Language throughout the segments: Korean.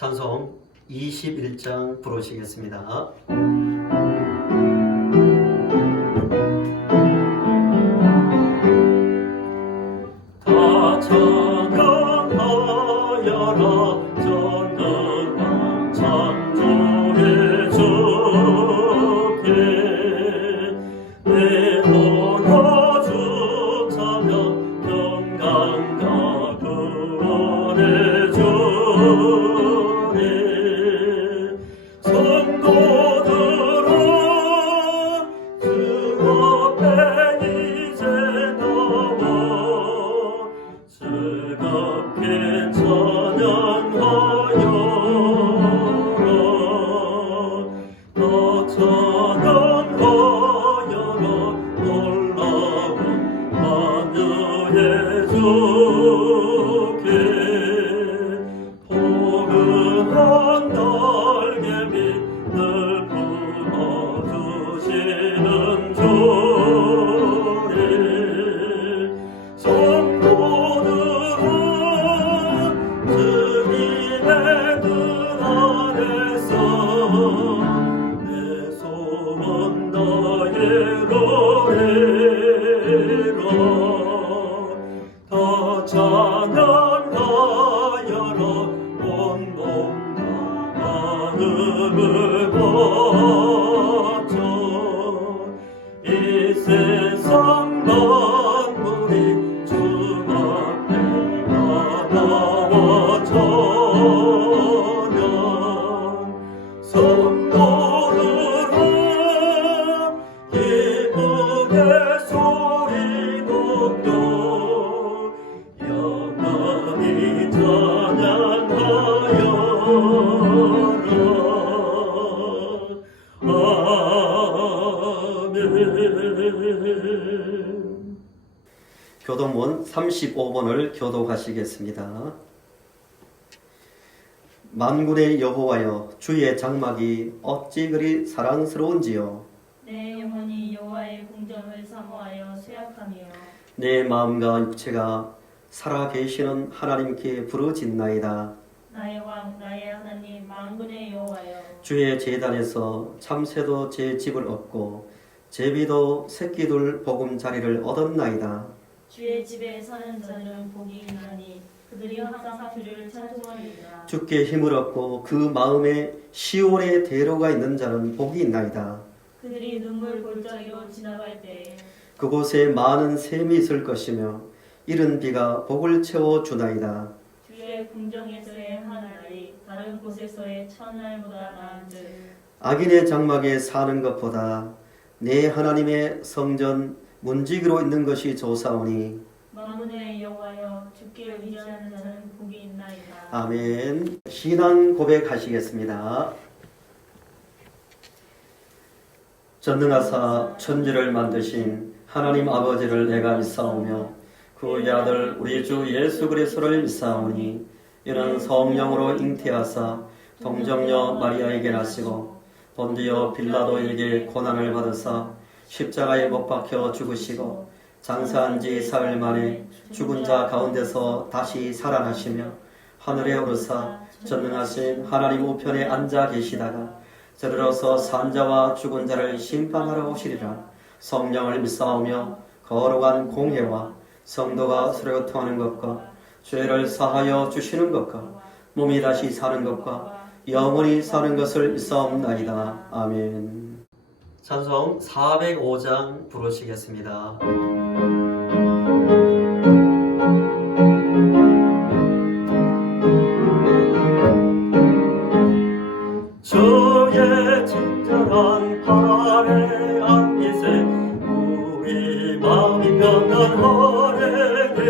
찬송 21장 부르시겠습니다. 다 찬양하여라 전능한 창조의 주께 내 언어 주차며 평강과 구원의 주님 성도들아 주 앞에 이제 나와 즐겁게 찬양하여라 너 찬양하여라 놀라운 만유의 주께 포근한 날개미 늘 품어주시는 주님 성도들아 주님의 뜻 안에서 내 소원 다이루리라 다 찬양하여라 온몸 다 마음을 바쳐 이 세상 만물이 주 앞에 다 나와 찬양 성도들아 기쁨의 소리 높여 영원히 찬양하여라 아멘. 교도문 35번을 교독하시겠습니다. 만군의 여호와여 주의 장막이 어찌 그리 사랑스러운지요. 내 영혼이 여호와의 공정을 사모하여 쇠약하며 내 마음과 육체가 살아계시는 하나님께 부르짖나이다. 나의 왕 나의 하나님 만군의 여호와여 주의 제단에서 참새도 제 집을 얻고 제비도 새끼들 보금자리를 얻었나이다. 주의 집에 사는 자는 복이 있나니 그들이 항상 주를 찬송하리라. 주께 힘을 얻고 그 마음에 시온의 대로가 있는 자는 복이 있나이다. 그들이 눈물 골짜기로 지나갈 때에 그곳에 많은 샘이 있을 것이며 이른 비가 복을 채워 주나이다. 주의 궁정에서의 한 날이 다른 곳에서의 첫날보다 나은즉 악인의 장막에 사는 것보다 내 하나님의 성전 문지기로 있는 것이 좋사오니 만군의 여호와여 주께 의지하는 자는 복이 있나이다. 아멘. 신앙 고백하시겠습니다. 전능하사 천지를 만드신 하나님 아버지를 내가 믿사오며 그의 아들 우리 주 예수 그리스도를 믿사오니 이는 성령으로 잉태하사 동정녀 마리아에게 나시고 본디오 빌라도에게 고난을 받으사 십자가에 못 박혀 죽으시고 장사한 지 사흘 만에 죽은 자 가운데서 다시 살아나시며 하늘에 오르사 전능하신 하나님 우편에 앉아 계시다가 저리로서 산자와 죽은 자를 심판하러 오시리라. 성령을 믿사오며 거룩한 공회와 성도가 서로 통하는 것과 죄를 사하여 주시는 것과 몸이 다시 사는 것과 영원히 사는 것을 믿사옵나이다. 아멘. 찬송 405장 부르시겠습니다. 주의 친절한 발에 안기세 우리 마음이 평안하게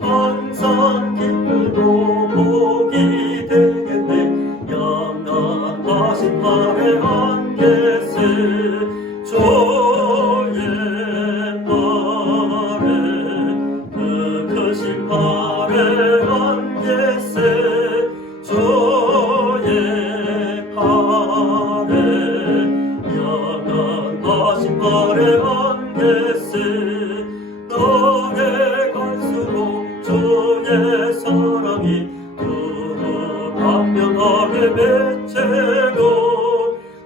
항상 기쁘고 복이 되겠네 영원하신 발에 안기세 주의 발에 그 크신 발에 안기세 주의 발에 영원하신 발에 안기세 너의 갈수록 주의 사랑이 두루 담겨 맺체고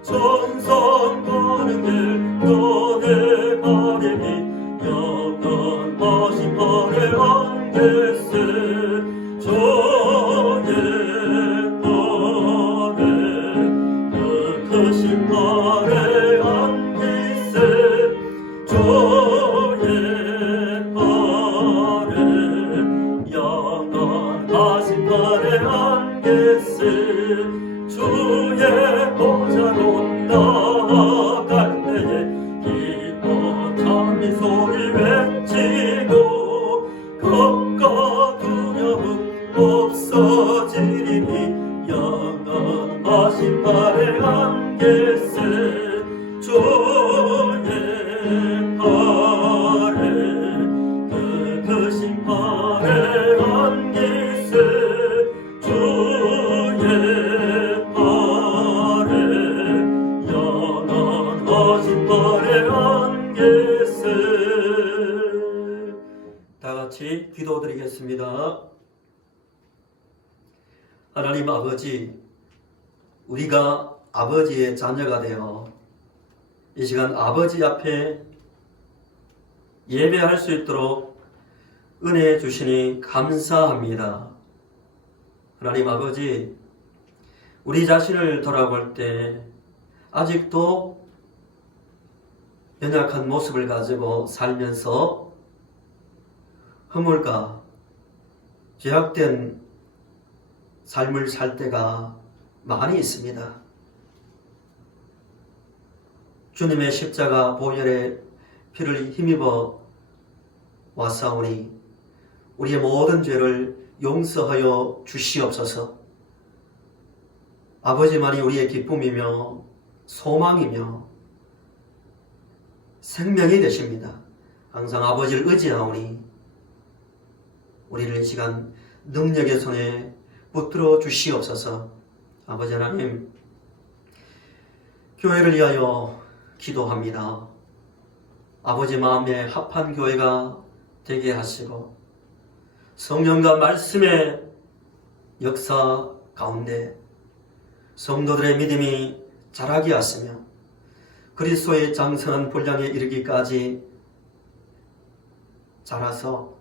정성 거는 길 변해가리니 영원하신 발의 안개세 저의 발에 그 크신 발의 안개세 저의 발에 영원하신 발의 안개세 주의 보좌로 나아갈 때에 기뻐 찬미 소리 외치고 겁과 두려움 없어지리니 영원하신 발의 안개세 주의 발에 그 크신 발의 안개세 주의 발에 영원하신 발의 안개세. 다 같이 기도드리겠습니다. 하나님 아버지, 우리가 아버지의 자녀가 되어 이 시간 아버지 앞에 예배할 수 있도록 은혜 주시니 감사합니다. 하나님 아버지, 우리 자신을 돌아볼 때 아직도 연약한 모습을 가지고 살면서 허물과 죄악된 삶을 살 때가 많이 있습니다. 주님의 십자가 보혈의 피를 힘입어 왔사오니 우리의 모든 죄를 용서하여 주시옵소서. 아버지만이 우리의 기쁨이며 소망이며 생명이 되십니다. 항상 아버지를 의지하오니 우리를 이 시간 능력의 손에 붙들어 주시옵소서. 아버지 하나님, 교회를 위하여 기도합니다. 아버지 마음에 합한 교회가 되게 하시고 성령과 말씀의 역사 가운데 성도들의 믿음이 자라게 하시며 그리스도의 장성한 분량에 이르기까지 자라서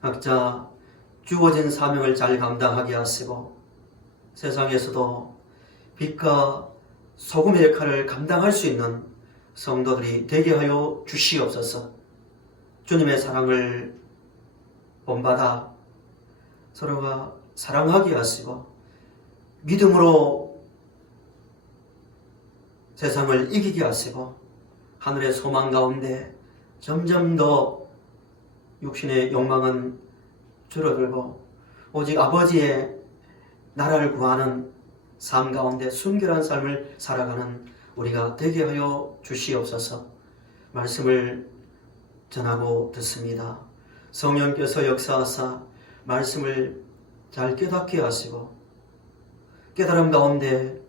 각자 주어진 사명을 잘 감당하게 하시고 세상에서도 빛과 소금의 역할을 감당할 수 있는 성도들이 되게 하여 주시옵소서. 주님의 사랑을 본받아 서로가 사랑하게 하시고 믿음으로 세상을 이기게 하시고 하늘의 소망 가운데 점점 더 육신의 욕망은 줄어들고 오직 아버지의 나라를 구하는 삶 가운데 순결한 삶을 살아가는 우리가 되게 하여 주시옵소서. 말씀을 전하고 듣습니다. 성령께서 역사하사 말씀을 잘 깨닫게 하시고 깨달음 가운데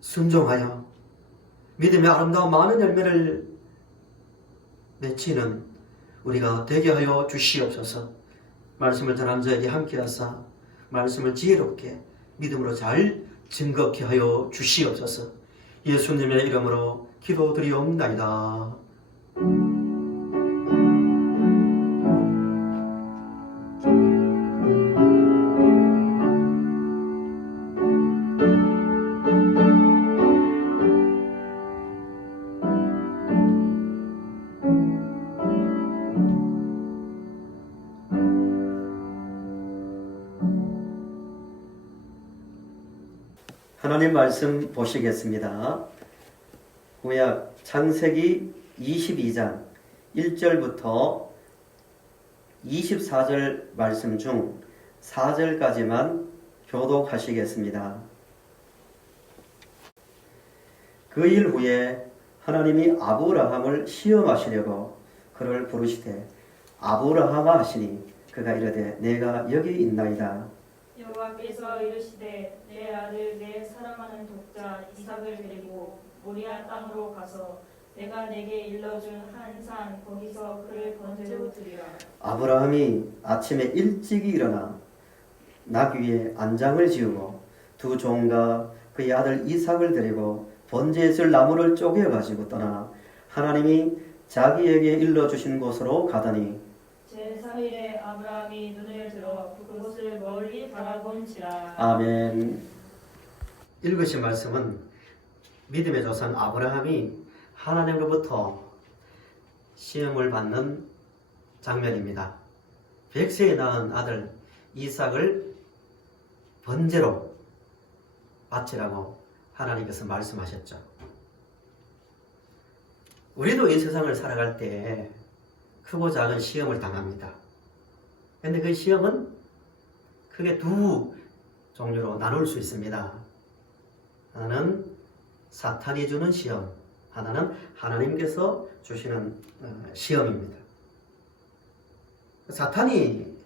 순종하여 믿음의 아름다운 많은 열매를 맺히는 우리가 되게 하여 주시옵소서. 말씀을 전한 자에게 함께 하사 말씀을 지혜롭게 믿음으로 잘 증거케 하여 주시옵소서. 예수님의 이름으로 기도드리옵나이다. 하나님 말씀 보시겠습니다. 구약 창세기 22장 1절부터 24절 말씀 중 4절까지만 교독하시겠습니다. 그 일 후에 하나님이 아브라함을 시험하시려고 그를 부르시되 아브라함아 하시니 그가 이르되 내가 여기 있나이다. 여호와께서 이르시되 내 아들 내 사랑하는 독자 이삭을 데리고 모리아 땅으로 가서 내가 내게 일러준 한 산 거기서 그를 번제로 드리라. 아브라함이 아침에 일찍이 일어나 나귀에 안장을 지우고 두 종과 그의 아들 이삭을 데리고 번제에 쓸 나무를 쪼개 가지고 떠나 하나님이 자기에게 일러주신 곳으로 가더니 제4일에 아브라함이 눈을 들어 그곳을 멀리 바라본지라. 아멘. 읽으신 말씀은 믿음의 조상 아브라함이 하나님으로부터 시험을 받는 장면입니다. 100세에 낳은 아들 이삭을 번제로 바치라고 하나님께서 말씀하셨죠. 우리도 이 세상을 살아갈 때 크고 작은 시험을 당합니다. 그런데 그 시험은 크게 두 종류로 나눌 수 있습니다. 하나는 사탄이 주는 시험, 하나는 하나님께서 주시는 시험입니다. 사탄이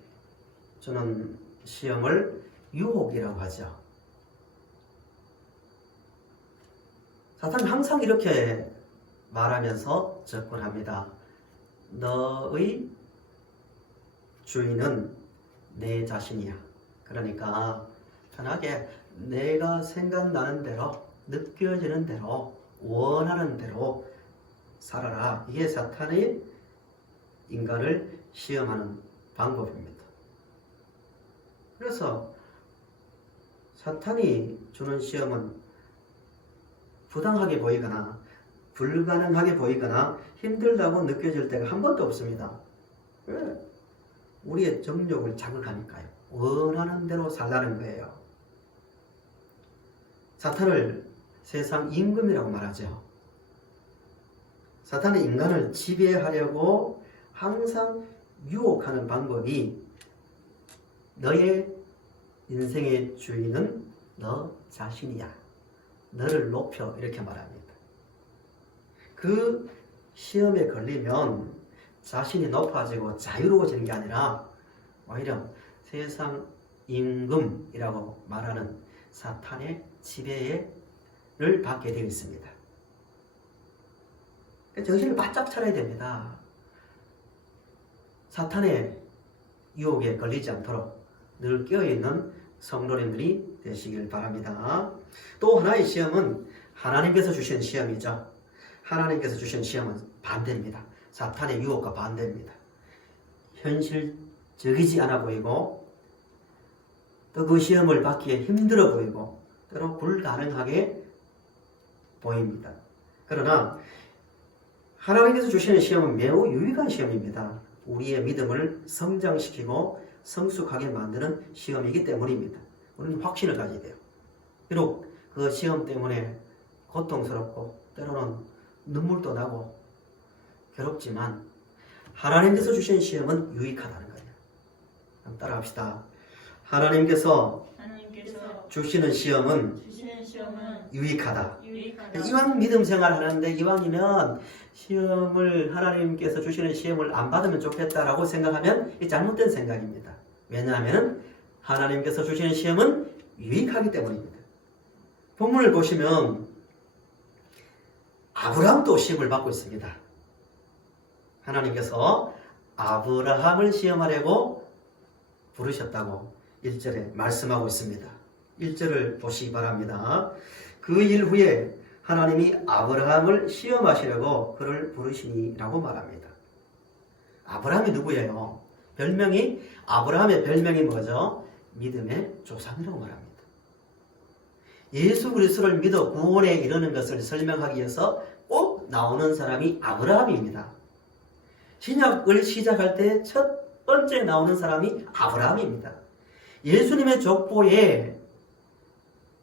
주는 시험을 유혹이라고 하죠. 사탄은 항상 이렇게 말하면서 접근합니다. 너의 주인은 내 자신이야. 그러니까 편하게 내가 생각나는 대로, 느껴지는 대로, 원하는 대로 살아라. 이게 사탄의 인간을 시험하는 방법입니다. 그래서 사탄이 주는 시험은 부당하게 보이거나 불가능하게 보이거나 힘들다고 느껴질 때가 한 번도 없습니다. 왜? 우리의 정욕을 자극하니까요. 원하는 대로 살라는 거예요. 사탄을 세상 임금이라고 말하죠. 사탄은 인간을 지배하려고 항상 유혹하는 방법이 너의 인생의 주인은 너 자신이야. 너를 높여 이렇게 말합니다. 그 시험에 걸리면 자신이 높아지고 자유로워지는 게 아니라 오히려 세상 임금이라고 말하는 사탄의 지배를 받게 되어 있습니다. 정신을 바짝 차려야 됩니다. 사탄의 유혹에 걸리지 않도록 늘 깨어있는 성도님들이 되시길 바랍니다. 또 하나의 시험은 하나님께서 주신 시험이죠. 하나님께서 주신 시험은 반대입니다. 사탄의 유혹과 반대입니다. 현실적이지 않아 보이고 또 그 시험을 받기에 힘들어 보이고 때로 불가능하게 보입니다. 그러나 하나님께서 주시는 시험은 매우 유익한 시험입니다. 우리의 믿음을 성장시키고 성숙하게 만드는 시험이기 때문입니다. 우리는 확신을 가져야 돼요. 비록 그 시험 때문에 고통스럽고 때로는 눈물도 나고 괴롭지만 하나님께서 주신 시험은 유익하다는 거예요. 그럼 따라합시다. 하나님께서 주시는 시험은 유익하다. 이왕 믿음 생활 하는데 이왕이면 시험을 하나님께서 주시는 시험을 안 받으면 좋겠다라고 생각하면 이 잘못된 생각입니다. 왜냐하면 하나님께서 주시는 시험은 유익하기 때문입니다. 본문을 보시면 아브라함도 시험을 받고 있습니다. 하나님께서 아브라함을 시험하려고 부르셨다고 1절에 말씀하고 있습니다. 1절을 보시기 바랍니다. 그 일 후에 하나님이 아브라함을 시험하시려고 그를 부르시니라고 말합니다. 아브라함이 누구예요? 아브라함의 별명이 뭐죠? 믿음의 조상이라고 말합니다. 예수 그리스도를 믿어 구원에 이르는 것을 설명하기 위해서 꼭 나오는 사람이 아브라함입니다. 신약을 시작할 때 첫 번째 나오는 사람이 아브라함입니다. 예수님의 족보를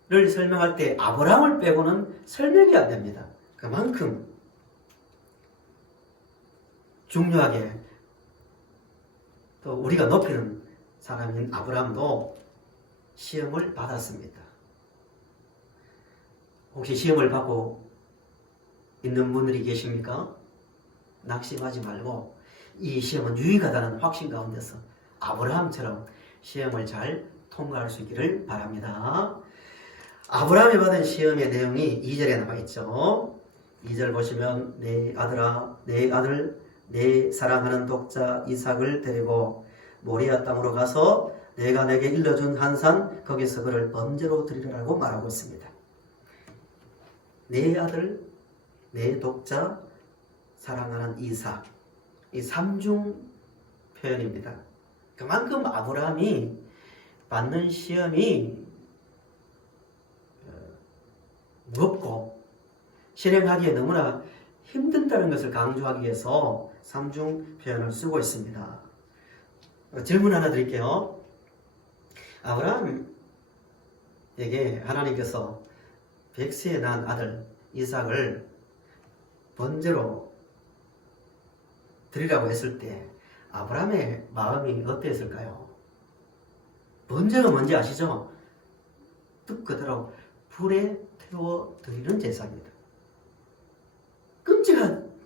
설명할 때 아브라함을 빼고는 설명이 안 됩니다. 그만큼 중요하게 또 우리가 높이는 사람인 아브라함도 시험을 받았습니다. 혹시 시험을 받고 있는 분들이 계십니까? 낙심하지 말고 이 시험은 유익하다는 확신 가운데서 아브라함처럼 시험을 잘 통과할 수 있기를 바랍니다. 아브라함이 받은 시험의 내용이 2절에 나와 있죠. 2절 보시면 내 아들아, 내 아들, 내 사랑하는 독자 이삭을 데리고 모리아 땅으로 가서 내가 내게 일러준 한 산 거기서 그를 번제로 드리라고 말하고 있습니다. 내 아들, 내 독자, 사랑하는 이삭, 이 삼중 표현입니다. 그만큼 아브라함이 받는 시험이 무겁고 실행하기에 너무나 힘든다는 것을 강조하기 위해서 삼중 표현을 쓰고 있습니다. 질문 하나 드릴게요. 아브라함에게 하나님께서 백세에 낳은 아들 이삭을 번제로 드리라고 했을 때 아브라함의 마음이 어땠을까요? 번제가 뭔지 아시죠? 뜻 그대로 불에 태워 드리는 제사입니다.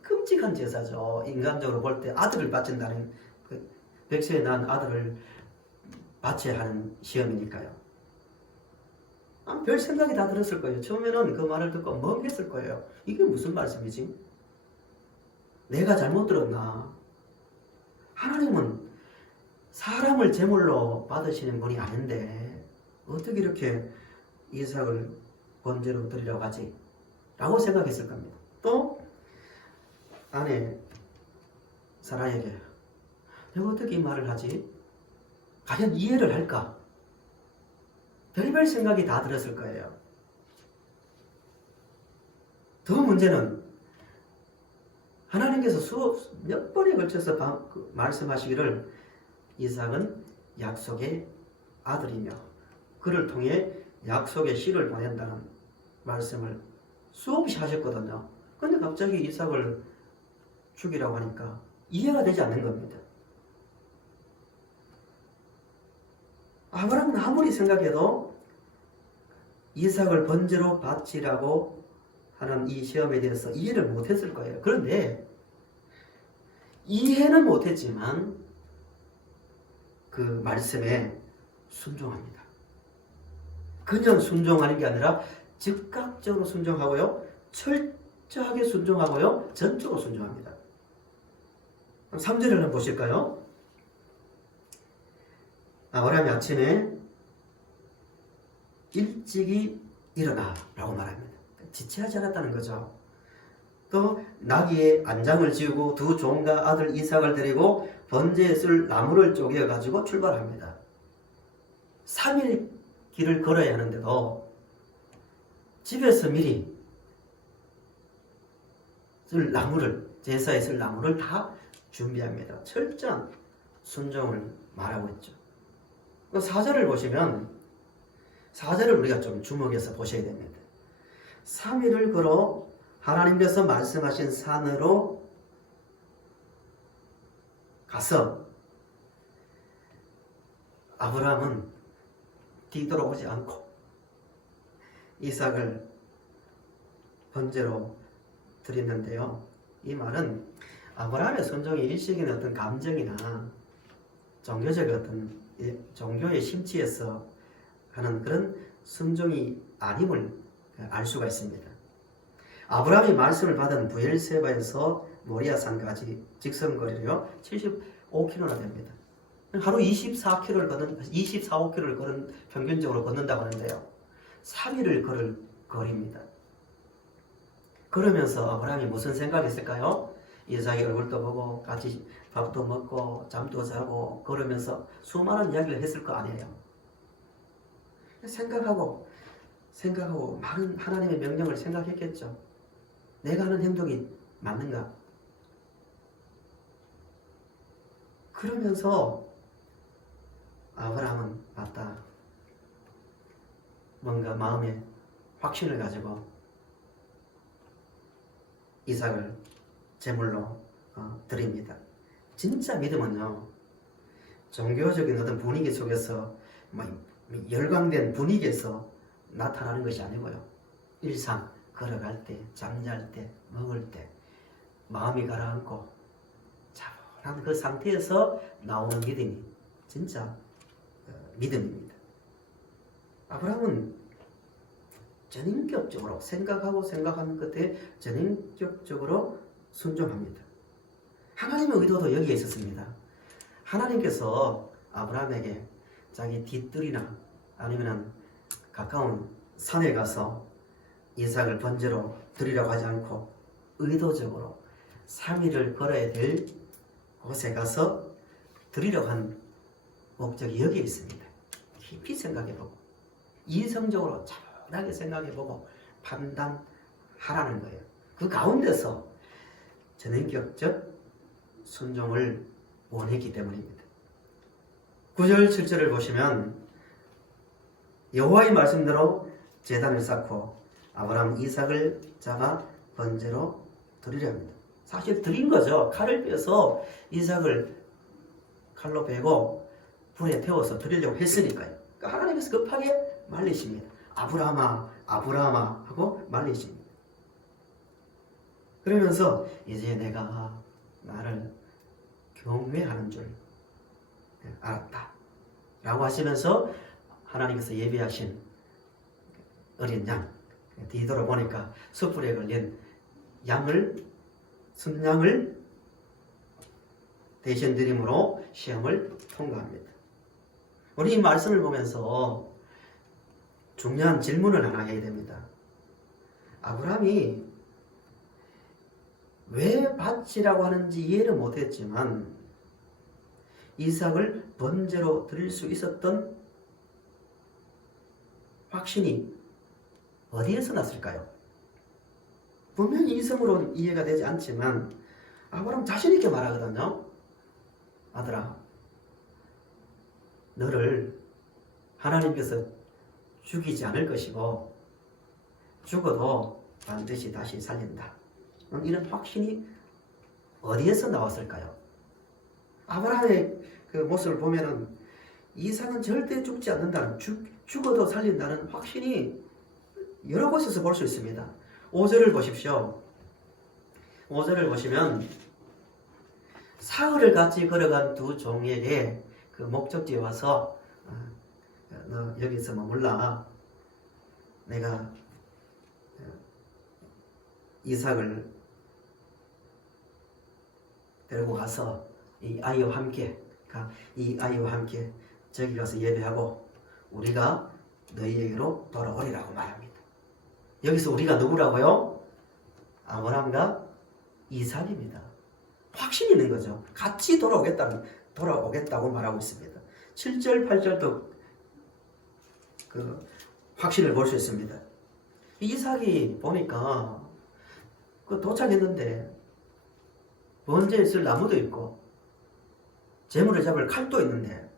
끔찍한 제사죠. 인간적으로 볼 때 아들을 바친다는 백세에 낳은 아들을 바쳐야 하는 시험이니까요. 별 생각이 다 들었을 거예요. 처음에는 그 말을 듣고 멍했을 거예요. 이게 무슨 말씀이지? 내가 잘못 들었나? 하나님은 사람을 제물로 받으시는 분이 아닌데 어떻게 이렇게 이삭을 번제로 드리려고 하지? 라고 생각했을 겁니다. 또 아내 사라에게 내가 어떻게 이 말을 하지? 과연 이해를 할까? 별별 생각이 다 들었을 거예요. 더 문제는 하나님께서 몇 번에 걸쳐서 말씀하시기를 이삭은 약속의 아들이며 그를 통해 약속의 씨를 보낸다는 말씀을 수없이 하셨거든요. 근데 갑자기 이삭을 죽이라고 하니까 이해가 되지 않는 겁니다. 아브라함은 아무리 생각해도 이삭을 번제로 바치라고 하는 이 시험에 대해서 이해를 못했을 거예요. 그런데 이해는 못했지만 그 말씀에 순종합니다. 그냥 순종하는 게 아니라 즉각적으로 순종하고요, 철저하게 순종하고요, 전적으로 순종합니다. 3절을 한번 보실까요? 아브라함이 아침에 일찍이 일어나 라고 말합니다. 지체하지 않았다는 거죠. 또 나귀의 안장을 지우고 두 종과 아들 이삭을 데리고 번제에 쓸 나무를 쪼개 가지고 출발합니다. 3일 길을 걸어야 하는데도 집에서 미리 쓸 나무를, 제사에 쓸 나무를 다 준비합니다. 철저한 순종을 말하고 있죠. 4절을 보시면 4절을 우리가 좀 주목해서 보셔야 됩니다. 3일을 걸어 하나님께서 말씀하신 산으로 가서 아브라함은 뒤돌아오지 않고 이삭을 번제로 드렸는데요. 이 말은 아브라함의 순종이 일시적인 어떤 감정이나 종교적 어떤 종교의 심취에서 하는 그런 순종이 아님을 알 수가 있습니다. 아브라함이 말씀을 받은 부엘세바에서 모리아산까지 직선거리로요 75km나 됩니다. 하루 24km를 걸은 평균적으로 걷는다고 하는데요. 3일을 걸을 거리입니다. 그러면서 아브라함이 무슨 생각이 있을까요? 이삭의 얼굴도 보고 같이 밥도 먹고 잠도 자고 그러면서 수많은 이야기를 했을 거 아니에요. 생각하고 많은 하나님의 명령을 생각했겠죠. 내가 하는 행동이 맞는가? 그러면서 아브라함은 맞다. 뭔가 마음에 확신을 가지고 이삭을 제물로 드립니다. 진짜 믿음은요, 종교적인 어떤 분위기 속에서 열광된 분위기에서 나타나는 것이 아니고요, 일상 걸어갈 때, 잠잘 때, 먹을 때 마음이 가라앉고 차분한 그 상태에서 나오는 믿음이 진짜 믿음입니다. 아브라함은 전인격적으로 생각하는 끝에 전인격적으로 순종합니다. 하나님의 의도도 여기에 있었습니다. 하나님께서 아브라함에게 자기 뒤뜰이나 아니면 가까운 산에 가서 이삭을 번제로 드리려고 하지 않고 의도적으로 3일을 걸어야 될 곳에 가서 드리려고 한 목적이 여기에 있습니다. 깊이 생각해보고 이성적으로 차분하게 생각해보고 판단하라는 거예요. 그 가운데서 전인격적 순종을 원했기 때문입니다. 9절 7절을 보시면 여호와의 말씀대로 제단을 쌓고 아브라함 이삭을 잡아 번제로 드리려 합니다. 사실 드린 거죠. 칼을 빼서 이삭을 칼로 베고 불에 태워서 드리려고 했으니까요. 그러니까 하나님께서 급하게 말리십니다. 아브라함아 아브라함아 하고 말리십니다. 그러면서 이제 내가 나를 경외하는 줄 알았다 라고 하시면서 하나님께서 예비하신 어린 양 뒤돌아보니까 숯불에 걸린 순양을 대신 드림으로 시험을 통과합니다. 우리 이 말씀을 보면서 중요한 질문을 하나 해야 됩니다. 아브라함이 왜 바치라고 하는지 이해는 못했지만 이삭을 번제로 드릴 수 있었던 확신이 어디에서 났을까요? 분명히 이성으로는 이해가 되지 않지만 아브라함 자신 있게 말하거든요. 아들아, 너를 하나님께서 죽이지 않을 것이고 죽어도 반드시 다시 살린다. 이런 확신이 어디에서 나왔을까요? 아브라함의 그 모습을 보면은 이삭은 절대 죽지 않는다는, 죽어도 살린다는 확신이 여러 곳에서 볼 수 있습니다. 5절을 보십시오. 5절을 보시면 사흘을 같이 걸어간 두 종에게 그 목적지에 와서 너 여기서 머물라. 내가 이삭을 데리고 가서 이 아이와 함께 저기 가서 예배하고 우리가 너희에게로 돌아오리라고 말합니다. 여기서 우리가 누구라고요? 아브라함과 이삭입니다. 확신이 있는 거죠. 같이 돌아오겠다고 말하고 있습니다. 7절 8절도 그 확신을 볼 수 있습니다. 이삭이 보니까 그 도착했는데 번제에 쓸 나무도 있고 재물을 잡을 칼도 있는데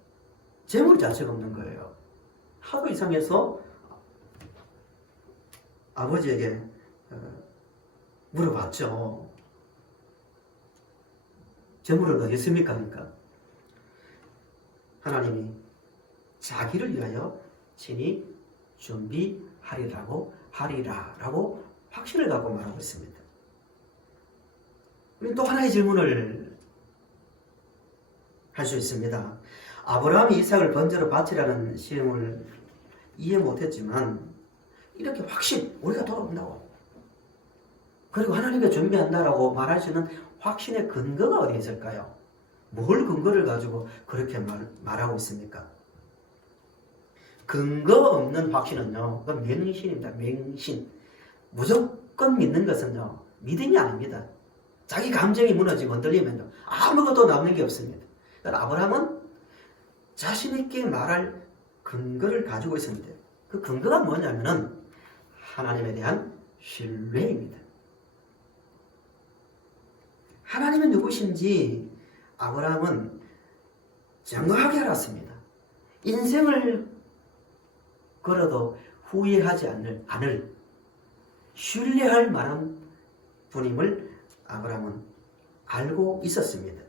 재물 자체가 없는 거예요. 하도 이상해서 아버지에게 물어봤죠. 재물은 어디 있습니까? 하니까 하나님이 자기를 위하여 친히 준비하리라고 확신을 갖고 말하고 있습니다. 우리는 또 하나의 질문을 할 수 있습니다. 아브라함이 이삭을 번제로 바치라는 시험을 이해 못했지만 이렇게 확신, 우리가 돌아온다고 그리고 하나님께 준비한다라고 말하시는 확신의 근거가 어디에 있을까요? 뭘 근거를 가지고 그렇게 말하고 있습니까? 근거 없는 확신은요, 그건 맹신입니다. 맹신. 무조건 믿는 것은요, 믿음이 아닙니다. 자기 감정이 무너지고 흔들리면요, 아무것도 남는 게 없습니다. 그러니까 아브라함은 자신있게 말할 근거를 가지고 있었는데, 그 근거가 뭐냐면은 하나님에 대한 신뢰입니다. 하나님이 누구신지 아브라함은 정확하게 알았습니다. 인생을 걸어도 후회하지 않을 신뢰할 만한 분임을 아브라함은 알고 있었습니다.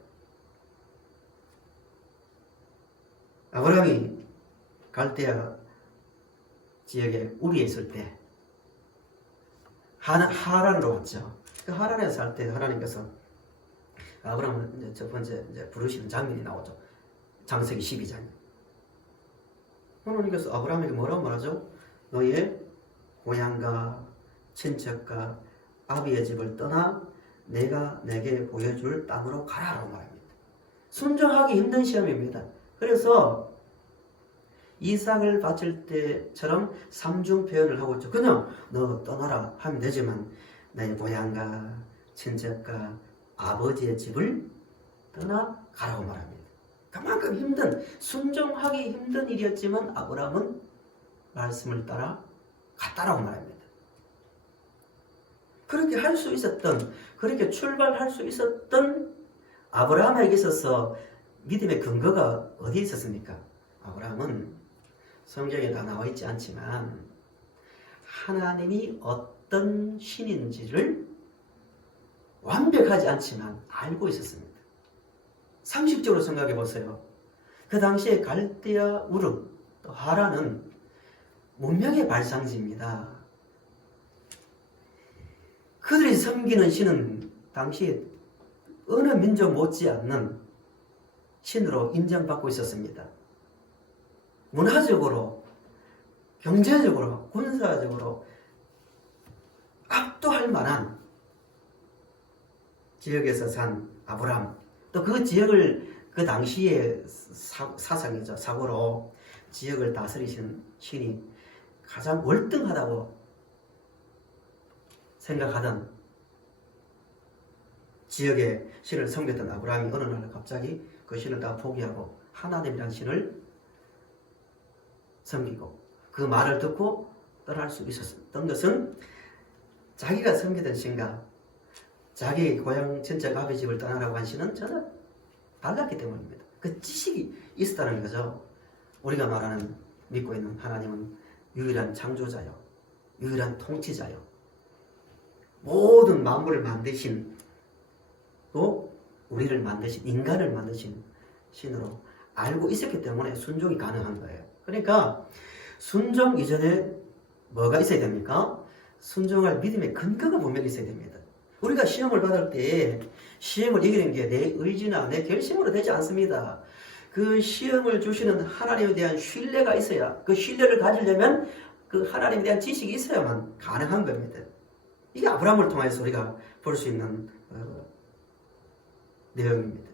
아브라함이 갈대아 지역에 우리에 있을 때 하란으로 왔죠. 그 하란에 살 때 하나님께서 아브라함을 이제 첫 번째 부르시는 장면이 나오죠. 창세기 12장. 하나님께서 아브라함에게 뭐라고 말하죠? 너의 고향과 친척과 아비의 집을 떠나 내가 내게 보여줄 땅으로 가라라고 말합니다. 순종하기 힘든 시험입니다. 그래서 이삭을 바칠 때처럼 삼중 표현을 하고 있죠. 그냥 너 떠나라 하면 되지만 내 고향과 친척과 아버지의 집을 떠나가라고 말합니다. 그만큼 힘든, 순종하기 힘든 일이었지만 아브라함은 말씀을 따라 갔다라고 말합니다. 그렇게 할 수 있었던, 그렇게 출발할 수 있었던 아브라함에게 있어서 믿음의 근거가 어디에 있었습니까? 아브라함은 성경에 다 나와 있지 않지만 하나님이 어떤 신인지를 완벽하지 않지만 알고 있었습니다. 상식적으로 생각해 보세요. 그 당시에 갈대아 우르, 또 하란은 문명의 발상지입니다. 그들이 섬기는 신은 당시에 어느 민족 못지않는 신으로 인정받고 있었습니다. 문화적으로, 경제적으로, 군사적으로 압도할 만한 지역에서 산 아브라함, 또 그 지역을 그 당시의 사상이죠. 사고로 지역을 다스리신 신이 가장 월등하다고 생각하던 지역의 신을 섬겼던 아브라함이 어느 날 갑자기 그 신을 다 포기하고 하나님이라는 신을 섬기고 그 말을 듣고 떠날 수 있었던 것은 자기가 섬기던 신과 자기 고향 친척 아버지 집을 떠나라고 한 신은 전혀 달랐기 때문입니다. 그 지식이 있었다는 거죠. 우리가 말하는 믿고 있는 하나님은 유일한 창조자요, 유일한 통치자요, 모든 만물을 만드신, 또 우리를 만드신, 인간을 만드신 신으로 알고 있었기 때문에 순종이 가능한 거예요. 그러니까 순종 이전에 뭐가 있어야 됩니까? 순종할 믿음의 근거가 분명히 있어야 됩니다. 우리가 시험을 받을 때 시험을 이기는 게 내 의지나 내 결심으로 되지 않습니다. 그 시험을 주시는 하나님에 대한 신뢰가 있어야, 그 신뢰를 가지려면 그 하나님에 대한 지식이 있어야만 가능한 겁니다. 이게 아브라함을 통해서 우리가 볼 수 있는 내용입니다.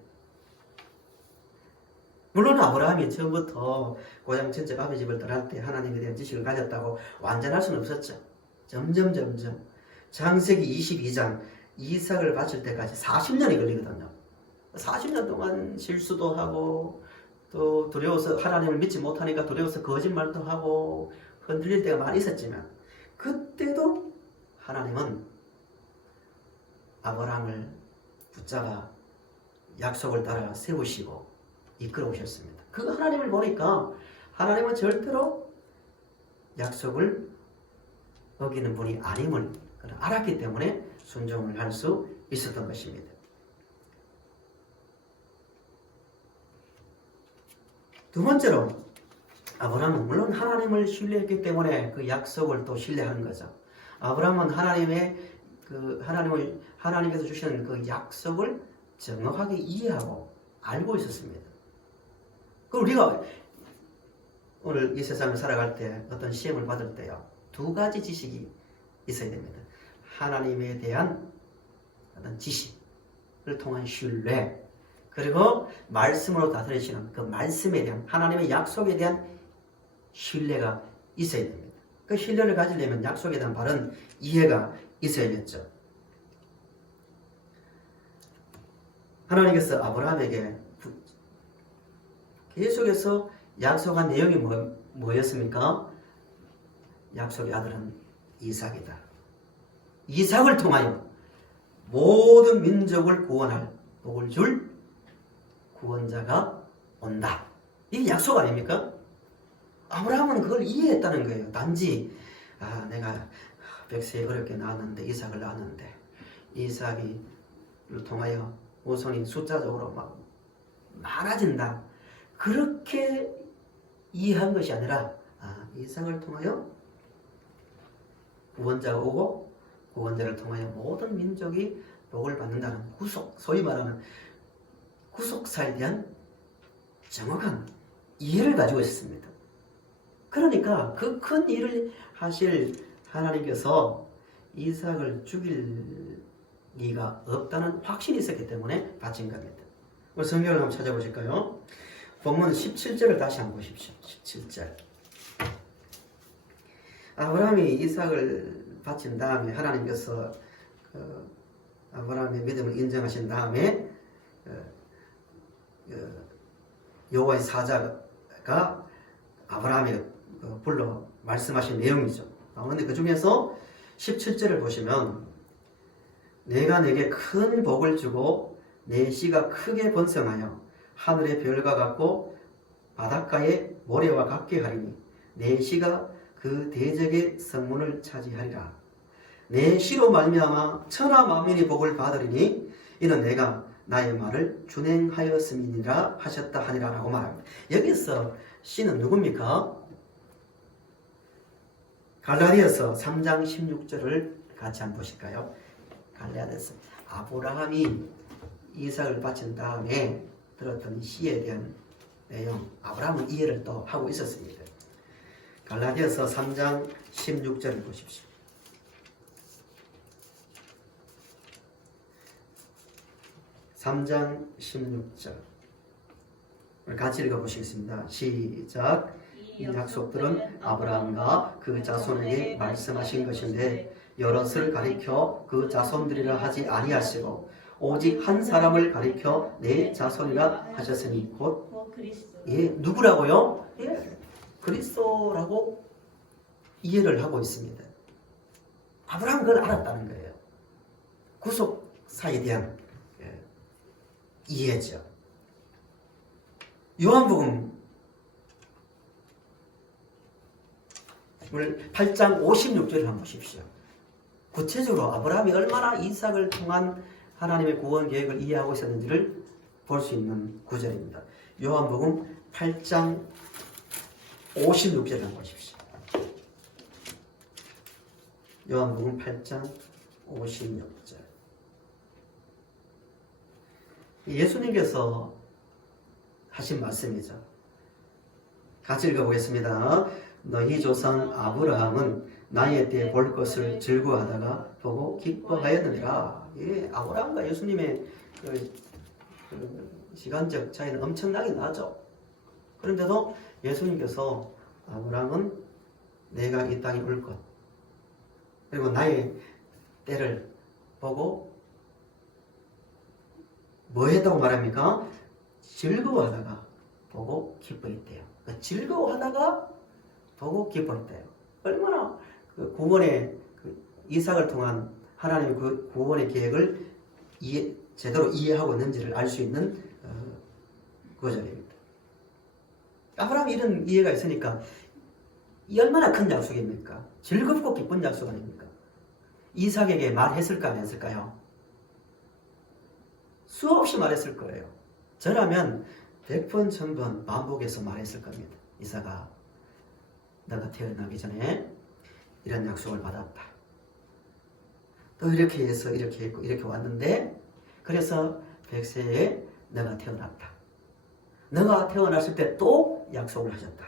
물론 아브라함이 처음부터 고향 친척 아버지 집을 떠날 때 하나님에 대한 지식을 가졌다고 완전할 수는 없었죠. 점점 창세기 22장 이삭을 바칠 때까지 40년이 걸리거든요. 40년 동안 실수도 하고 또 두려워서 하나님을 믿지 못하니까 두려워서 거짓말도 하고 흔들릴 때가 많이 있었지만 그때도 하나님은 아브라함을 붙잡아 약속을 따라 세우시고 이끌어 오셨습니다. 그 하나님을 보니까 하나님은 절대로 약속을 어기는 분이 아님을 알았기 때문에 순종을 할 수 있었던 것입니다. 두 번째로 아브라함은 물론 하나님을 신뢰했기 때문에 그 약속을 또 신뢰하는 거죠. 아브라함은 하나님께서 주시는 그 약속을 정확하게 이해하고 알고 있었습니다. 그 우리가 오늘 이 세상을 살아갈 때 어떤 시험을 받을 때요, 두 가지 지식이 있어야 됩니다. 하나님에 대한 어떤 지식을 통한 신뢰, 그리고 말씀으로 다스리시는 그 말씀에 대한, 하나님의 약속에 대한 신뢰가 있어야 됩니다. 그 신뢰를 가지려면 약속에 대한 바른 이해가 있어야겠죠. 하나님께서 아브라함에게 계속해서 약속한 내용이 뭐였습니까? 약속의 아들은 이삭이다. 이삭을 통하여 모든 민족을 구원할 복을 줄 구원자가 온다. 이게 약속 아닙니까? 아브라함은 그걸 이해했다는 거예요. 단지 내가 백세에 어렵게 낳았는데 이삭을 낳았는데 이삭을 통하여 후손이 숫자적으로 막 많아진다. 그렇게 이해한 것이 아니라 이삭을 통하여 구원자가 오고 구원자를 통하여 모든 민족이 복을 받는다는 구속, 소위 말하는 구속사에 대한 정확한 이해를 가지고 있습니다. 그러니까 그 큰 일을 하실 하나님께서 이삭을 죽일 리가 없다는 확신이 있었기 때문에 바친 겁니다. 우리 성경을 한번 찾아보실까요? 본문 17절을 다시 한번 보십시오. 17절. 아브라함이 이삭을 바친 다음에 하나님께서 아브라함의 믿음을 인정하신 다음에 여호와의 사자가 아브라함에게 불러 말씀하신 내용이죠. 그런데 그 중에서 17절을 보시면 내가 내게 큰 복을 주고 내 씨가 크게 번성하여 하늘의 별과 같고 바닷가의 모래와 같게 하리니 내 씨가 그 대적의 성문을 차지하리라. 내 씨로 말미암아 천하 만민이 복을 받으리니 이는 내가 나의 말을 준행하였음이니라 하셨다 하니라 라고 말합니다. 여기서 씨는 누굽니까? 갈라디아서 3장 16절을 같이 한번 보실까요? 갈라디아서 아브라함이 이삭을 바친 다음에 들었던 씨에 대한 내용, 아브라함은 이해를 또 하고 있었습니다. 갈라디아서 3장 16절을 보십시오. (3장 16절) 같이 읽어보시겠습니다. 시작. 이 약속들은 아브라함과 그 자손에게 말씀하신 것인데 여럿을 가리켜 그 자손들이라 하지 아니하시고 오직 한 사람을 가리켜 내 자손이라 하셨으니 곧 그리스도. 예, 누구라고요? 예, 그리스도라고 이해를 하고 있습니다. 아브라함은 그걸 알았다는 거예요. 구속사에 대한 이해죠. 요한복음 8장 56절을 한번 보십시오. 구체적으로 아브라함이 얼마나 이삭을 통한 하나님의 구원 계획을 이해하고 있었는지를 볼 수 있는 구절입니다. 요한복음 8장 56절을 한번 보십시오. 요한복음 8장 56절. 예수님께서 하신 말씀이죠. 같이 읽어보겠습니다. 너희 조상 아브라함은 나의 때 볼 것을 즐거워하다가 보고 기뻐하였느니라. 예, 아브라함과 예수님의 시간적 차이는 엄청나게 나죠. 그런데도 예수님께서 아브라함은 내가 이 땅에 올 것, 그리고 나의 때를 보고 뭐 했다고 말합니까? 즐거워하다가 보고 기뻐했대요. 즐거워하다가 보고 기뻐했대요. 얼마나 그 구원의 이삭을 통한 하나님의 그 구원의 계획을 제대로 이해하고 있는지를 알 수 있는 구절입니다. 아브라함이 이런 이해가 있으니까 이 얼마나 큰 약속입니까? 즐겁고 기쁜 약속 아닙니까? 이삭에게 말했을까 안 했을까요? 수없이 말했을 거예요. 저라면 100번, 1000번 반복해서 말했을 겁니다. 이삭아, 너가 태어나기 전에 이런 약속을 받았다. 또 이렇게 해서 이렇게 했고 이렇게 왔는데 그래서 100세에 너가 태어났다. 너가 태어났을 때 또 약속을 하셨다.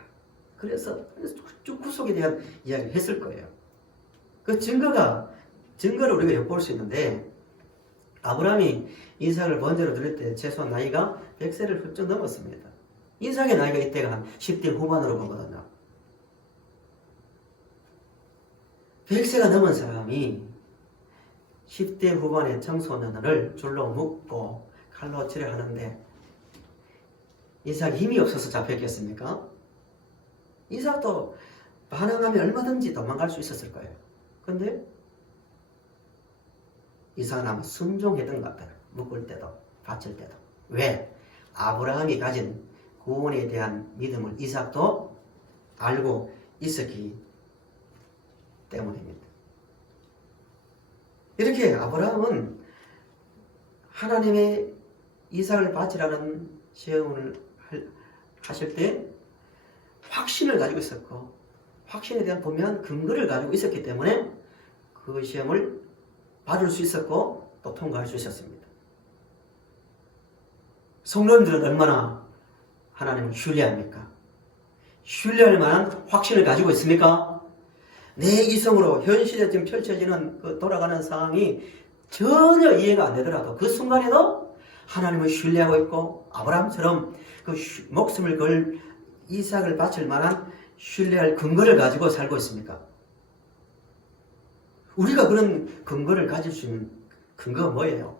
그래서 쭉 구속에 대한 이야기를 했을 거예요. 그 증거를 우리가 엿볼 수 있는데 아브라함이 이삭을 번제로 드릴 때 최소한 나이가 100세를 훌쩍 넘었습니다. 이삭의 나이가 이때가 한 10대 후반으로 보거든요. 100세가 넘은 사람이 10대 후반의 청소년을 줄로 묶고 칼로 치려 하는데 이삭이 힘이 없어서 잡혔겠습니까? 이삭도 반항하면 얼마든지 도망갈 수 있었을 거예요. 근데 이삭은 아마 순종했던 것 같아요. 묶을 때도 바칠 때도. 왜? 아브라함이 가진 구원에 대한 믿음을 이삭도 알고 있었기 때문입니다. 이렇게 아브라함은 하나님의 이삭을 바치라는 시험을 하실 때 확신을 가지고 있었고 확신에 대한 분명한 근거를 가지고 있었기 때문에 그 시험을 받을 수 있었고 또 통과할 수 있었습니다. 성도님들은 얼마나 하나님을 신뢰합니까? 신뢰할 만한 확신을 가지고 있습니까? 내 이성으로 현실에 지금 펼쳐지는 그 돌아가는 상황이 전혀 이해가 안 되더라도 그 순간에도 하나님을 신뢰하고 있고 아브라함처럼 그 목숨을 걸 이삭을 바칠 만한 신뢰할 근거를 가지고 살고 있습니까? 우리가 그런 근거를 가질 수 있는 근거가 뭐예요?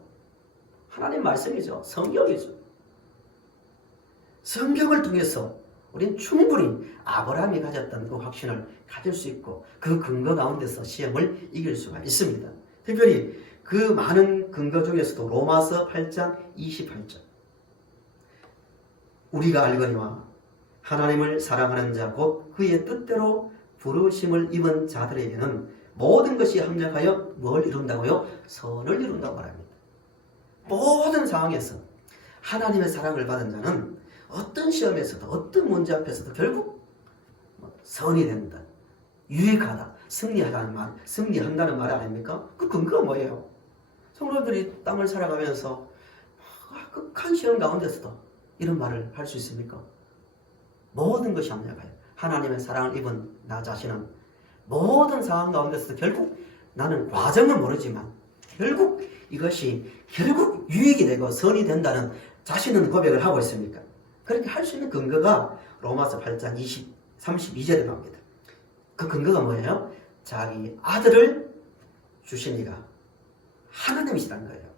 하나님 말씀이죠. 성경이죠. 성경을 통해서 우리는 충분히 아브라함이 가졌던 그 확신을 가질 수 있고 그 근거 가운데서 시험을 이길 수가 있습니다. 특별히 그 많은 근거 중에서도 로마서 8장 28절 우리가 알거니와 하나님을 사랑하는 자 곧 그의 뜻대로 부르심을 입은 자들에게는 모든 것이 합력하여 뭘 이룬다고요? 선을 이룬다고 말합니다. 모든 상황에서 하나님의 사랑을 받은 자는 어떤 시험에서도 어떤 문제 앞에서도 결국 선이 된다. 유익하다. 승리한다는 말 아닙니까? 그 근거가 뭐예요? 성도들이 땅을 살아가면서 극한 시험 가운데서도 이런 말을 할 수 있습니까? 모든 것이 합력하여 하나님의 사랑을 입은 나 자신은 모든 상황 가운데서도 결국 나는 과정은 모르지만 결국 이것이 결국 유익이 되고 선이 된다는 자신은 고백을 하고 있습니까? 그렇게 할 수 있는 근거가 로마서 8장 32절에 나옵니다. 그 근거가 뭐예요? 자기 아들을 주신 이가 하나님이시라는 거예요.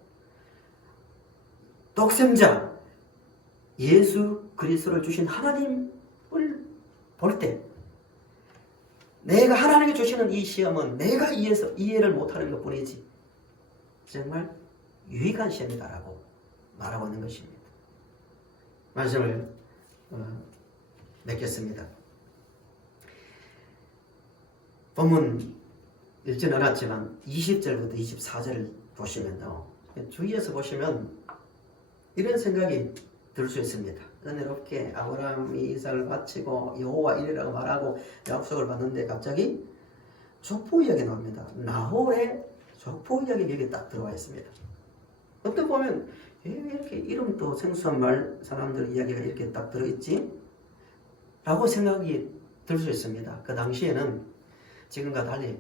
독생자 예수 그리스도를 주신 하나님을 볼 때 내가 하나님께 주시는 이 시험은 내가 이해를 못하는 것 뿐이지 정말 유익한 시험이다라고 말하고 있는 것입니다. 말씀을 맺겠습니다. 본문 읽지는 않았지만 20절부터 24절을 보시면요. 주위에서 보시면 이런 생각이 들 수 있습니다. 은혜롭게 아브라함이 이삭을 바치고 여호와 이레라고 말하고 약속을 받는데 갑자기 족보 이야기 나옵니다. 나홀의 족보 이야기 여기 딱 들어와 있습니다. 어떻게 보면 왜 이렇게 이름도 생소한 말 사람들 이야기가 이렇게 딱 들어있지? 라고 생각이 들 수 있습니다. 그 당시에는 지금과 달리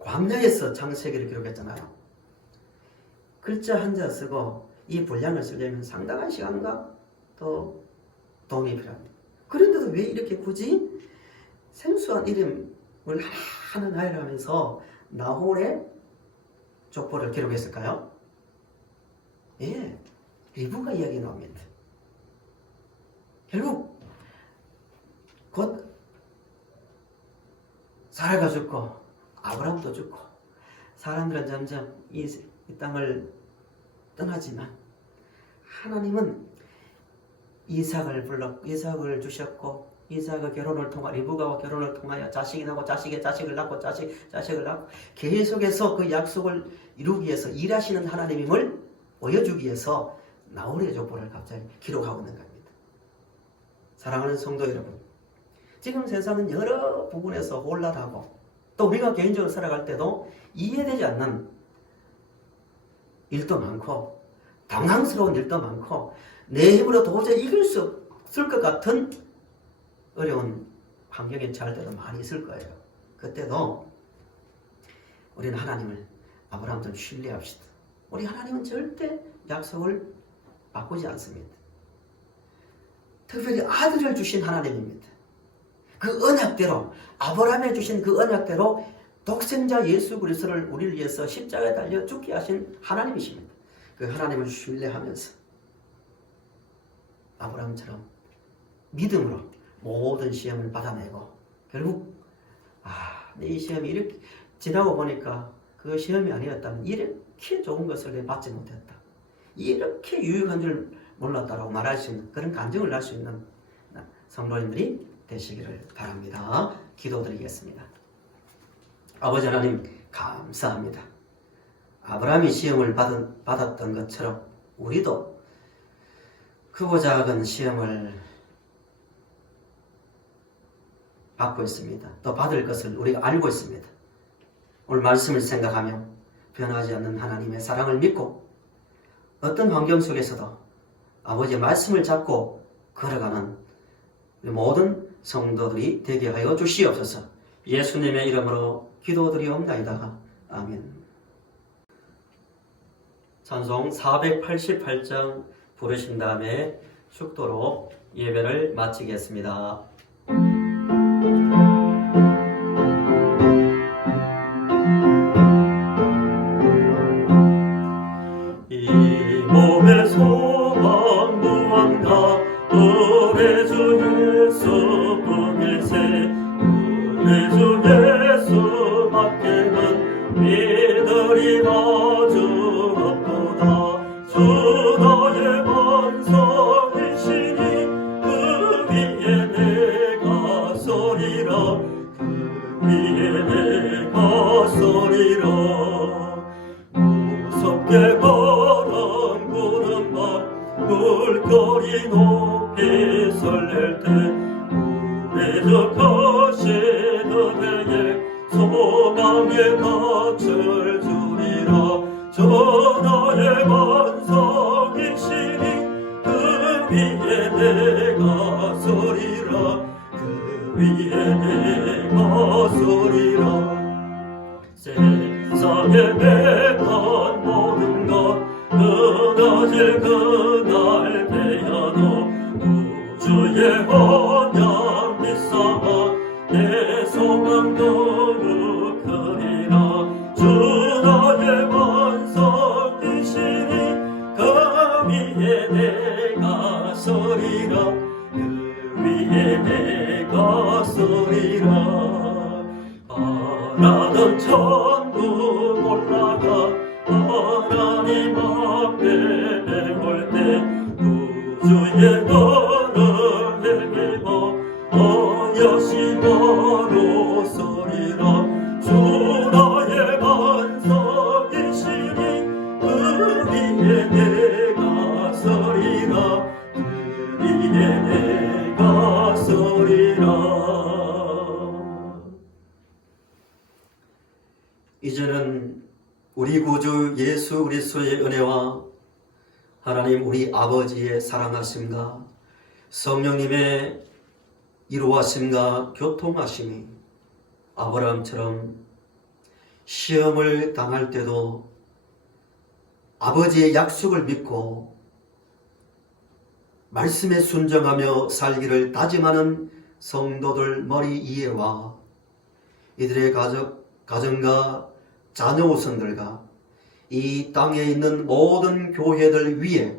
광야에서 창세기를 기록했잖아요. 글자 한자 쓰고 이 분량을 쓰려면 상당한 시간과 또 돈이 필요합니다. 그런데도 왜 이렇게 굳이 생소한 이름을 하나하나 하면서 나홀의 족보를 기록했을까요? 예, 리브가 이야기 나옵니다. 결국 곧 사라가 죽고 아브라함도 죽고 사람들은 점점 이 땅을 떠나지만 하나님은 이삭을 주셨고 이삭의 결혼을 통하여 리브가와 결혼을 통하여 자식이 나고 자식의 자식을 낳고 자식을 낳고 계속해서 그 약속을 이루기 위해서 일하시는 하나님임을 보여주기 위해서 나홀의 족보를 갑자기 기록하고 있는 겁니다. 사랑하는 성도 여러분, 지금 세상은 여러 부분에서 혼란하고 또 우리가 개인적으로 살아갈 때도 이해되지 않는 일도 많고 당황스러운 일도 많고 내 힘으로 도저히 이길 수 없을 것 같은 어려운 환경에 처할 때도 많이 있을 거예요. 그때도 우리는 하나님을 아브라함처럼 신뢰합시다. 우리 하나님은 절대 약속을 바꾸지 않습니다. 특별히 아들을 주신 하나님입니다. 그 언약대로 아브라함에 주신 그 언약대로 독생자 예수 그리스도를 우리를 위해서 십자가에 달려 죽게 하신 하나님이십니다. 그 하나님을 신뢰하면서 아브라함처럼 믿음으로 모든 시험을 받아내고 결국 이 시험이 이렇게 지나고 보니까 그 시험이 아니었다면 이렇게 좋은 것을 내가 받지 못했다. 이렇게 유익한 줄 몰랐다라고 말할 수 있는 그런 간증을 날 수 있는 성도님들이 되시기를 바랍니다. 기도드리겠습니다. 아버지 하나님 감사합니다. 아브라함이 시험을 받았던 것처럼 우리도 크고 작은 시험을 받고 있습니다. 또 받을 것을 우리가 알고 있습니다. 오늘 말씀을 생각하며 변하지 않는 하나님의 사랑을 믿고 어떤 환경 속에서도 아버지의 말씀을 잡고 걸어가는 모든 성도들이 되게 하여 주시옵소서. 예수님의 이름으로 기도드리옵나이다. 아멘. 찬송 488장 부르신 다음에 축도로 예배를 마치겠습니다. 이 몸의 소망 무언가 우리 주 예수뿐일세. 우리 주 예수밖에는 믿으리 마주 없도다. 주 너의 반석이시니 그 위에 내가 서리라. 그 위에 내가 서리라. 무섭게 바람 부는 밤 물결이 높이 설렐 때 우리 주 거시드대에 소망의 닻을 주리라. 저 나의 반석이시니 그 위에 내가 서리라. 그 위에 내가 서리라. 세상에 매한 모든 것 무너질 그날 되어도 우주의 언약 믿사마 내 소망 더욱 크리라. 주 나의 반석이시니 그 위에 내가 서리라. 그 위에 내가 서리라. 바라던 천국 올라가 하나님 앞에 배울 때 우주의 너를 헤매어 여시바로 서리라. 주 나의 반석이시니 그 위에 내가 서리라. 그 위에 내가 서리라. 이제는 우리 구주 예수 그리스도의 은혜와 하나님 우리 아버지의 사랑하심과 성령님의 이루하심과 교통하심이 아브라함처럼 시험을 당할 때도 아버지의 약속을 믿고 말씀에 순종하며 살기를 다짐하는 성도들 머리 위에와 이들의 가정과 자녀 후손들과 이 땅에 있는 모든 교회들 위에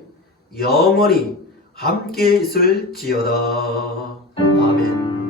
영원히 함께 있을지어다. 아멘.